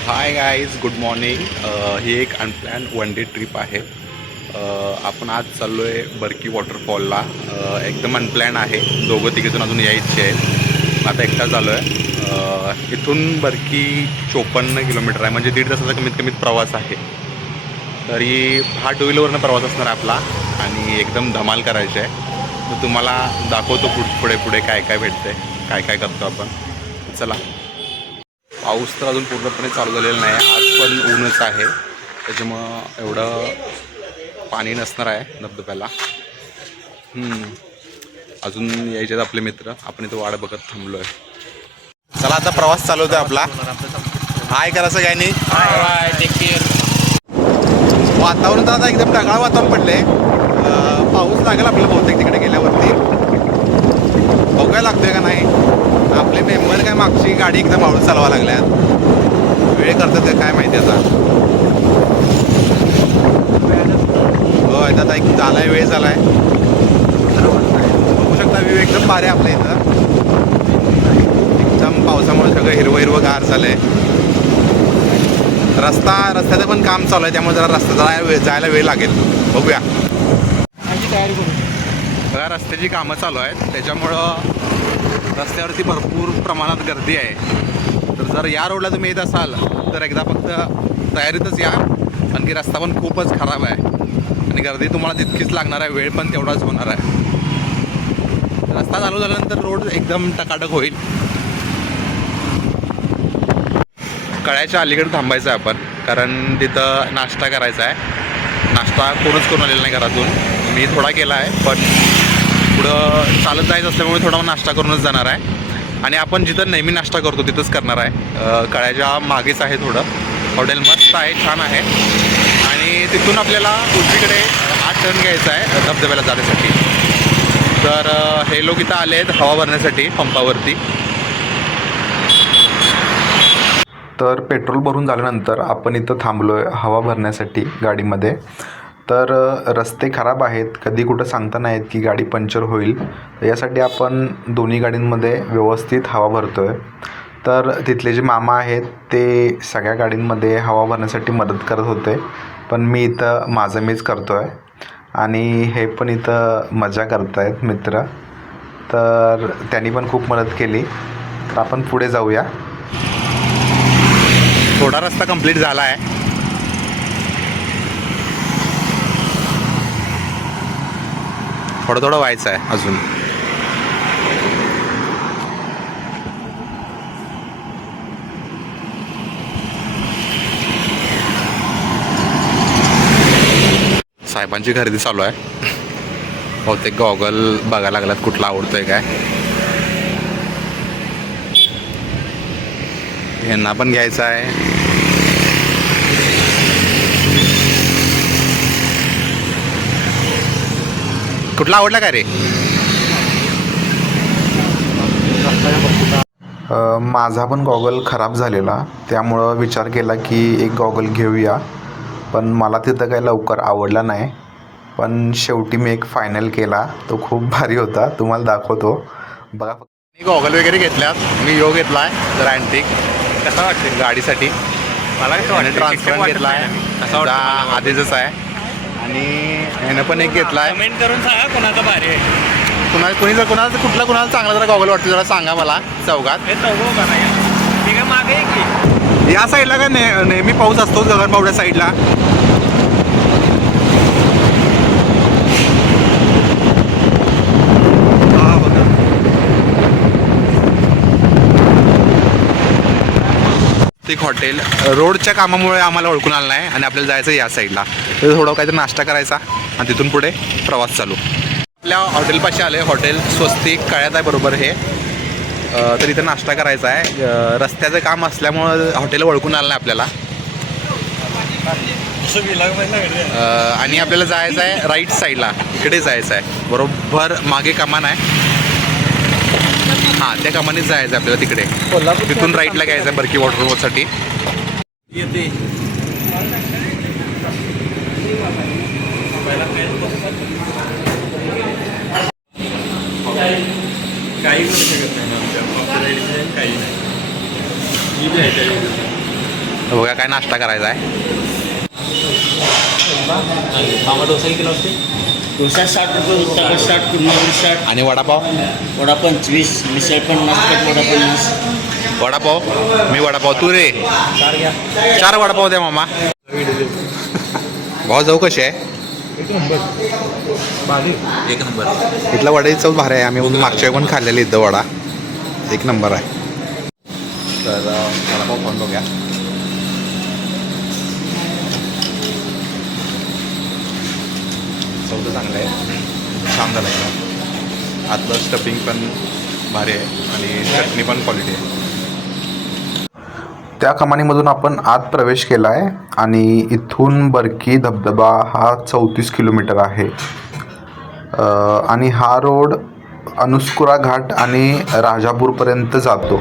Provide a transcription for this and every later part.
हाय guys good morning ही एक unplanned one day trip आहे. आपण आज चाललो आहे बर्की वॉटरफॉलला एकदम अनप्लॅन आहे. दोघं तिघेजण अजून यायचे आहेत. आता एकटा चालू आहे इथून बर्की चोपन्न किलोमीटर आहे. म्हणजे दीड तासाचा कमीत कमीत प्रवास आहे. तरी हा टू व्हीलरवरनं प्रवास असणार आहे आपला. आणि एकदम धमाल करायची आहे. तर तुम्हाला दाखवतो पुढ पुढे पुढे काय काय भेटते काय काय करतो आपण. चला. पाऊस तर अजून पूर्णपणे चालू झालेला नाही आज पण ऊनच आहे. त्याच्यामुळं एवढं पाणी नसणार आहे धबधब्याला. अजून यायचे आपले मित्र. आपण इथं वाट बघत थांबलो आहे चला आता प्रवास चालू होता आपला. हाय करा सगळ्यांनी वातावरण तर आता एकदम ढगाळ वातावरण पडले पाऊस लागेल आपल्याला बहुतेक तिकडे गेल्यावरती. बघायला लागतोय का नाही. आपले मेंबर काय मागची गाडी एकदम आवडून चालवा लागल्यात. वेळ करतात का काय माहिती आता. होय आता एक झालाय वेळ झालाय. बघू शकता व्ह्यू एकदम भारी आपल्या इथं. एकदम पावसामुळे सगळं हिरवं हिरवं गार झालंय. रस्ता रस्त्याचं पण काम चालू आहे त्यामुळे जरा रस्ता जायला वेळ जायला वेळ लागेल. बघूया. तयारी करू. रस्त्याची कामं चालू आहेत. त्याच्यामुळं रस्त्यावरती भरपूर प्रमाणात गर्दी आहे. तर जर या रोडला तुम्ही येत असाल तर एकदा फक्त तयारीतच या कारण की रस्ता पण खूपच खराब आहे. आणि गर्दी तुम्हाला तितकीच लागणार आहे वेळ पण तेवढाच होणार आहे. रस्ता चालू झाल्यानंतर रोड एकदम टकाटक होईल. कळ्याच्या अलीकडे थांबायचं आहे आपण कारण तिथं नाश्ता करायचा आहे. नाश्ता कोणच करून आलेला नाही घरातून. मी थोडा केला आहे पण पुढं चालत जायचं असल्यामुळे थोडा नाश्ता करूनच जाणार आहे. आणि आपण जिथं नेहमी नाश्ता करतो तिथंच करणार आहे. कळ्याच्या मागेच आहे थोडं. हॉटेल मस्त आहे छान आहे. आणि तिथून आपल्याला उजवीकडे आठ टर्न घ्यायचा आहे धबधब्याला जाण्यासाठी. तर हे लोक इथं आले आहेत हवा भरण्यासाठी पंपावरती. तर पेट्रोल भरून झाल्यानंतर आपण इथं थांबलो आहे हवा भरण्यासाठी गाडीमध्ये. तर रस्ते खराब आहेत. कधी कुठं सांगता नाही येत की गाडी पंक्चर होईल. तर यासाठी आपण दोन्ही गाडींमध्ये व्यवस्थित हवा भरतो आहे तर तिथले जे मामा आहेत ते सगळ्या गाडींमध्ये हवा भरण्यासाठी मदत करत होते. पण मी इथं माझं मीच करतो आहे आणि हे पण इथं मजा करत आहेत मित्र. तर त्यांनी पण खूप मदत केली. तर आपण पुढे जाऊया. थोडा रस्ता कंप्लीट झाला आहे. थोडं थोडं व्हायचं आहे अजून. साहेबांची खरेदी चालू आहे. बहुतेक गॉगल बघायला लागलात कुठला आवडतोय काय. यांना पण घ्यायचं आहे. कुठला आवडला काय रे? माझा पण गॉगल खराब झालेला. त्यामुळं विचार केला की एक गॉगल घेऊया. पण मला तिथं काही लवकर आवडला नाही. पण शेवटी मी एक फायनल केला. तो खूप भारी होता. तुम्हाला दाखवतो. बघा मी गॉगल वगैरे घेतल्यात. मी यो घेतला आहे जरा अँटिक कसं वाटतं गाडीसाठी? मला कसं वाटतं ट्रान्सपरंट घेतला आहे? आधीच आहे. आणि ह्यानं पण एक घेतला आहे कमेंट करून सांगा कोणाचा भारी आहे. कुणाला कोणी जर कुणाला कुठला कुणाला चांगला जरा गॉगल वाटतो जरा सांगा मला चौघात. हे चौघं का नाही ठीक आहे मागे आहे की. या साईडला ने नेहमी पाऊस असतोच गगनबावड्या साईडला? ते हॉटेल. रोडच्या कामामुळे आम्हाला ओळखून आलं नाही आणि आपल्याला जायचं या साईडला तर थोडं काहीतरी नाश्ता करायचा आणि तिथून पुढे प्रवास चालू. आपल्या हॉटेलपाशी आले हॉटेल स्वस्तिक कळ्यात आहे बरोबर हे. तर इथं नाश्ता करायचा आहे. रस्त्याचं काम असल्यामुळं हॉटेल ओळखून आलं नाही आपल्याला. आणि आपल्याला जायचं आहे राईट साईडला इकडे जायचं आहे बरोबर मागे कमान आहे. हां त्या कमानीत जायचं आहे आपल्याला तिकडे. तिथून राईटला घ्यायचं आहे बर्की वॉटरफॉलसाठी येते. काही करू शकत नाही ना आमच्या. Copyright नाही, काही नाही. ही घ्यायचं आहे. तर बघा काय नाश्ता करायचा आहे. असते. डोसा साठ रुपये उत्तापा साठ कुर्मावरी साठ. आणि वडापाव? वडा पंचवीस मिसळ पन्नास वडा पन्नास. वडापाव? मी वडापाव. तू रे? चार वडापाव द्या मामा. भाऊ जाऊ कशी आहे एक नंबर. भाजी एक नंबर. इथला वड्याची चव भारी आहे. आम्ही मागच्या पण खाल्लेली इथं वडा. एक नंबर आहे. तर वडापाव खाऊन बघूया. चव चांगलं आहे. छान झालं आहे. आतलं स्टफिंग पण भारी आहे आणि चटणी पण क्वालिटी आहे. त्या कमानीमधून आपण आत प्रवेश केला आहे आणि इथून बरकी धबधबा हा चौतीस किलोमीटर आहे. आणि हा रोड अनुस्कुरा घाट आणि राजापूरपर्यंत जातो.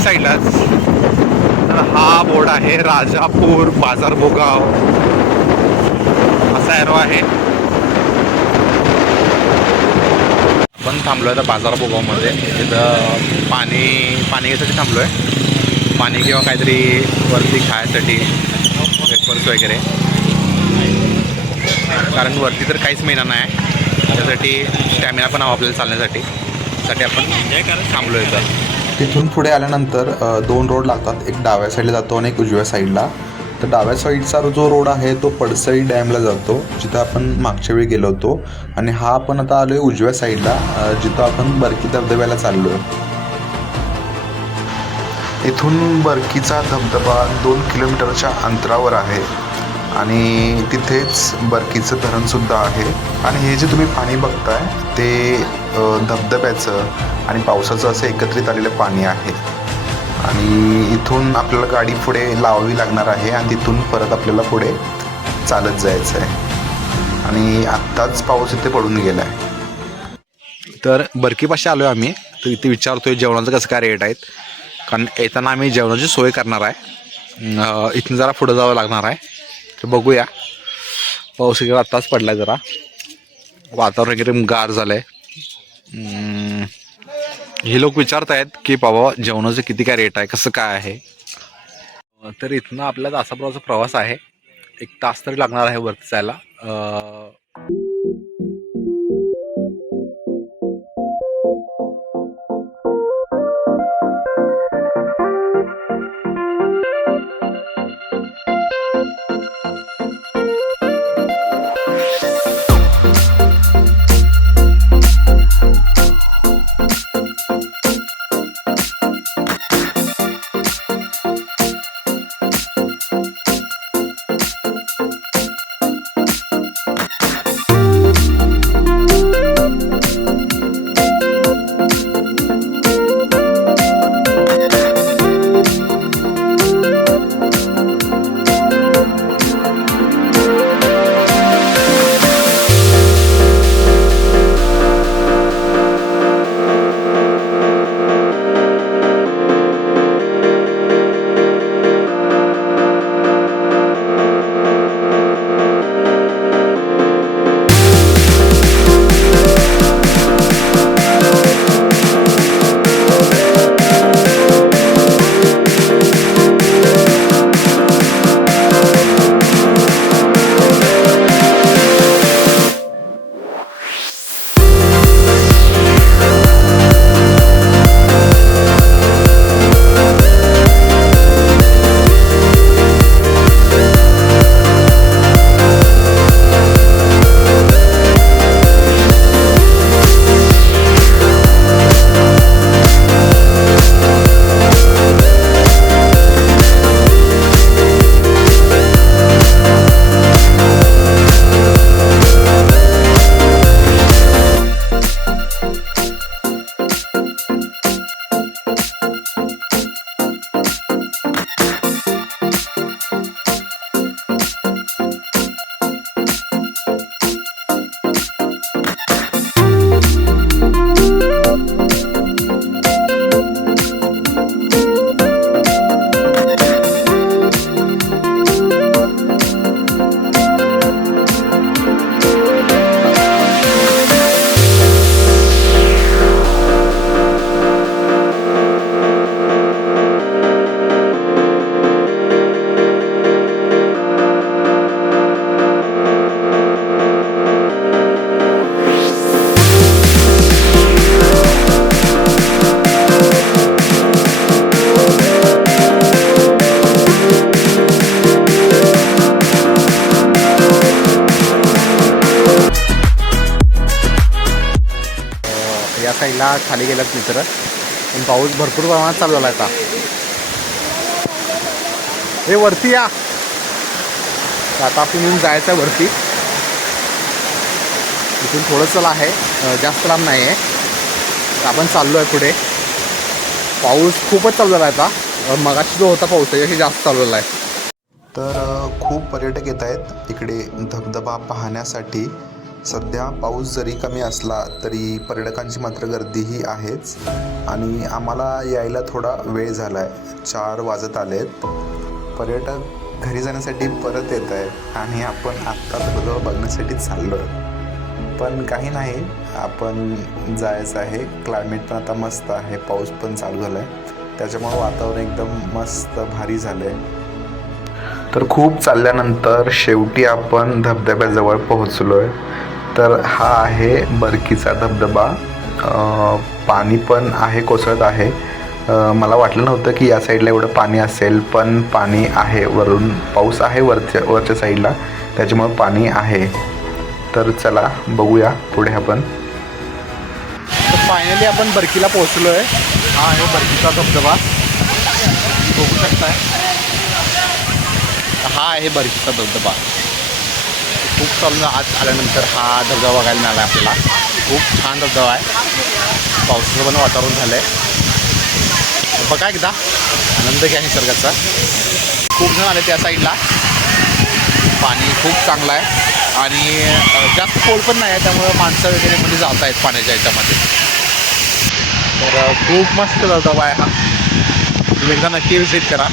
लेफ्ट साईडलाच तर हा बोर्ड आहे राजापूर बाजार भोगाव असा एरो आहे. आपण थांबलो आहे आता बाजार भोगावमध्ये तिथं पाणी पाणी घ्यायसाठी थांबलो आहे पाणी किंवा काहीतरी वरती खायसाठी वेफर्स वगैरे. कारण वरती तर काहीच मिळणार नाही. त्यासाठी स्टॅमिना पण हवा आपल्याला चालण्यासाठी. साठी आपण थांबलो इथं. तिथून पुढे आल्यानंतर दोन रोड लागतात. एक डाव्या साईडला जातो आणि एक उजव्या साईडला तर डाव्या साईडचा जो रोड आहे तो पडसई डॅमला जातो जिथं आपण मागच्या वेळी गेलो होतो. आणि हा आपण आता आलो आहे उजव्या साईडला जिथं आपण बरकी धबधब्याला चाललो आहे इथून बरकीचा धबधबा दोन किलोमीटरच्या अंतरावर आहे. आणि तिथेच बरकीचं धरणसुद्धा आहे. आणि हे जे तुम्ही पाणी बघताय ते धबधब्याचं आणि पावसाचं असं एकत्रित आलेलं पाणी आहे. आणि इथून आपल्याला गाडी पुढे लावावी लागणार आहे आणि तिथून परत आपल्याला पुढे चालत जायचं आहे आणि आत्ताच पाऊस इथे पडून गेला आहे तर बरकीपाशी आलो आहे आम्ही. तर इथे विचारतोय जेवणाचं कसं काय रेट आहेत. कारण येताना आम्ही जेवणाची सोय करणार आहे. इथून जरा पुढं जावं लागणार आहे. ते बघूया. पाऊस वगैरे आत्ताच पडला जरा. वातावरण वगैरे गार झालं आहे हे लोक विचारत आहेत की बाबा जेवणाचं किती काय रेट आहे? कसं काय आहे? तर इथनं आपल्याला तासाभराचा प्रवास आहे. एक तास तरी लागणार आहे वरती जायला. साईडला खाली गेलात मित्र. पण पाऊस भरपूर प्रमाणात चालू झाला आता. हे वरती या. आता आपण येऊन जायचं आहे वरती. इथून थोडंसं आहे. जास्त लांब नाही आहे. तर आपण चाललो आहे पुढे. पाऊस खूपच चालू झाला आहे आता. मगाशी जो होता पाऊस त्याच्याशी जास्त चालू झाला आहे. तर खूप पर्यटक येत आहेत. इकडे धबधबा पाहण्यासाठी. सध्या पाऊस जरी कमी असला तरी पर्यटकांची मात्र गर्दीही आहेच. आणि आम्हाला यायला थोडा वेळ झाला आहे चार वाजत आलेत. पर्यटक घरी जाण्यासाठी परत येत आहेत आणि आपण आत्ता धबधबा बघण्यासाठी चाललो. आहे पण काही नाही. आपण जायचं आहे. क्लायमेट पण आता मस्त आहे. पाऊस पण चालू झाला आहे त्याच्यामुळं वातावरण एकदम मस्त भारी झालं आहे तर खूप चालल्यानंतर शेवटी आपण धबधब्याजवळ पोहोचलो आहे तर हा आहे बरकीचा धबधबा. पाणी पण आहे कोसळत आहे. मला वाटलं नव्हतं की या साईडला एवढं पाणी असेल पण पाणी आहे. वरून पाऊस आहे वरच्या वरच्या साईडला. त्याच्यामुळं पाणी आहे. तर चला बघूया पुढे आपण. तर फायनली आपण बरकीला पोहोचलो आहे हा आहे बरकीचा धबधबा. बघू शकताय. हा आहे बरकीचा धबधबा. खूप चालून आज आल्यानंतर हा धबधबा बघायला मिळाला आपल्याला. खूप छान धबधबा आहे. पावसाचं पण वातावरण झालं आहे बघा एकदा. आनंद घ्या निसर्गाचा. खूप जण आले त्या साईडला. पाणी खूप चांगलं आहे. आणि जास्त खोल पण नाही आहे. त्यामुळं माणसं वगैरे म्हणजे जात आहेत पाण्याच्या याच्यामध्ये. तर खूप मस्त धबधबा आहे हा तुम्ही एकदा नक्की विजिट करा.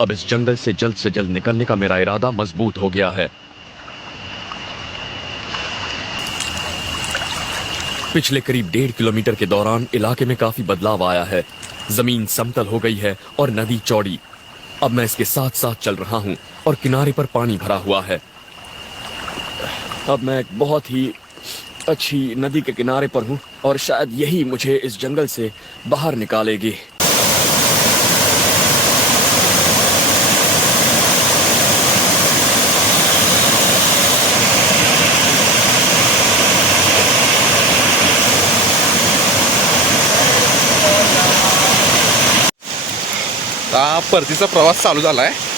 अब इस जंगल से जल्द से जल्द निकलने का मेरा इरादा मज़बूत हो गया है। पिछले करीब डेढ़ किलोमीटर के दौरान इलाके में काफ़ी बदलाव आया है। ज़मीन समतल हो गई है और नदी चौड़ी। अब मैं इसके साथ साथ चल रहा हूँ और किनारे पर पानी भरा हुआ है। अब मैं एक बहुत ही अच्छी नदी के किनारे पर हूँ और शायद यही मुझे इस जंगल से बाहर निकालेगी। हा परतीचा प्रवास चालू झाला आहे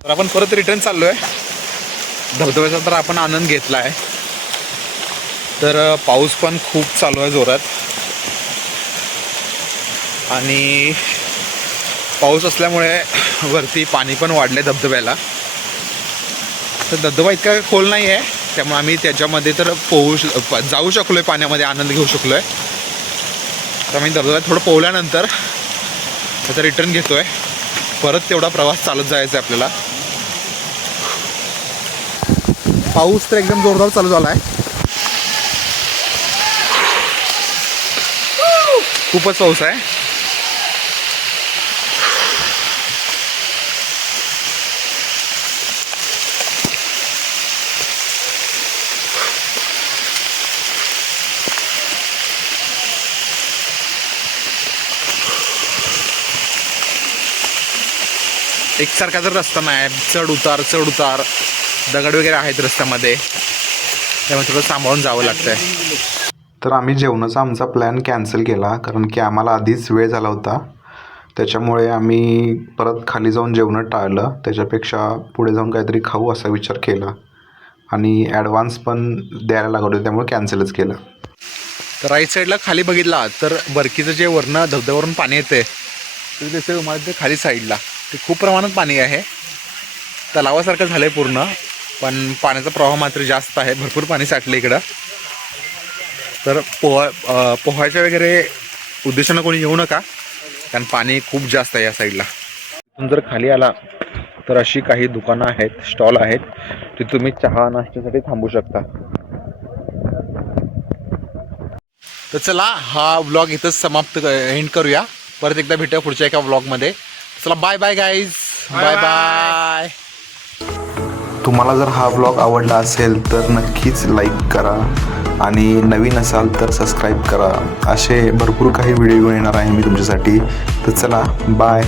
तर आपण परत रिटर्न चाललो आहे धबधब्याचा तर आपण आनंद घेतला आहे तर पाऊस पण खूप चालू आहे जोरात. आणि पाऊस असल्यामुळे वरती पाणी पण वाढले धबधब्याला. तर धबधबा इतका खोल नाही आहे त्यामुळे आम्ही त्याच्यामध्ये तर पोहू जाऊ शकलो आहे पाण्यामध्ये आनंद घेऊ शकलो आहे तर आम्ही धबधब्यात थोडं पोहल्यानंतर त्याचा रिटर्न घेतो आहे परत तेवढा प्रवास चालत जायचा आहे आपल्याला. पाऊस तर एकदम जोरदार चालू झाला आहे खूपच पाऊस आहे. एकसारखा जर रस्ता नाही चढ उतार चढ उतार दगड वगैरे आहेत रस्त्यामध्ये त्यामुळे थोडं सांभाळून जावं लागतंय. तर आम्ही जेवणाचा आमचा प्लॅन कॅन्सल केला कारण की आम्हाला आधीच वेळ झाला होता. त्याच्यामुळे आम्ही परत खाली जाऊन जेवणं टाळलं. त्याच्यापेक्षा पुढे जाऊन काहीतरी खाऊ असा विचार केला. आणि ॲडव्हान्स पण द्यायला लागत होते त्यामुळे कॅन्सलच केलं. तर राईट साईडला खाली बघितला तर बरकीचं जे वरनं धबधब्यावरून पाणी येते ते दिसते तुम्हाला ते खाली साईडला ते खूप प्रमाणात पाणी आहे. तलावासारखं झालं आहे पूर्ण पण पाण्याचा प्रवाह मात्र जास्त आहे. भरपूर पाणी साठलं इकडं. तर पोहा पोहायच्या वगैरे उद्देशानं कोणी येऊ नका कारण पाणी खूप जास्त आहे या साईडला. तिथून जर खाली आला तर अशी काही दुकानं आहेत स्टॉल आहेत ते तुम्ही चहा नाश्त्यासाठी थांबू शकता. तर चला हा व्लॉग इथंच समाप्त एंड करूया. परत एकदा भेटूया पुढच्या एका व्लॉगमध्ये. चला bye bye guys bye bye तुम्हाला जर हा ब्लॉग आवडला असेल तर नक्कीच लाईक करा. आणि नवीन असाल तर सबस्क्राईब करा. असे भरपूर काही व्हिडिओ येणार आहे मी तुमच्यासाठी. तर चला बाय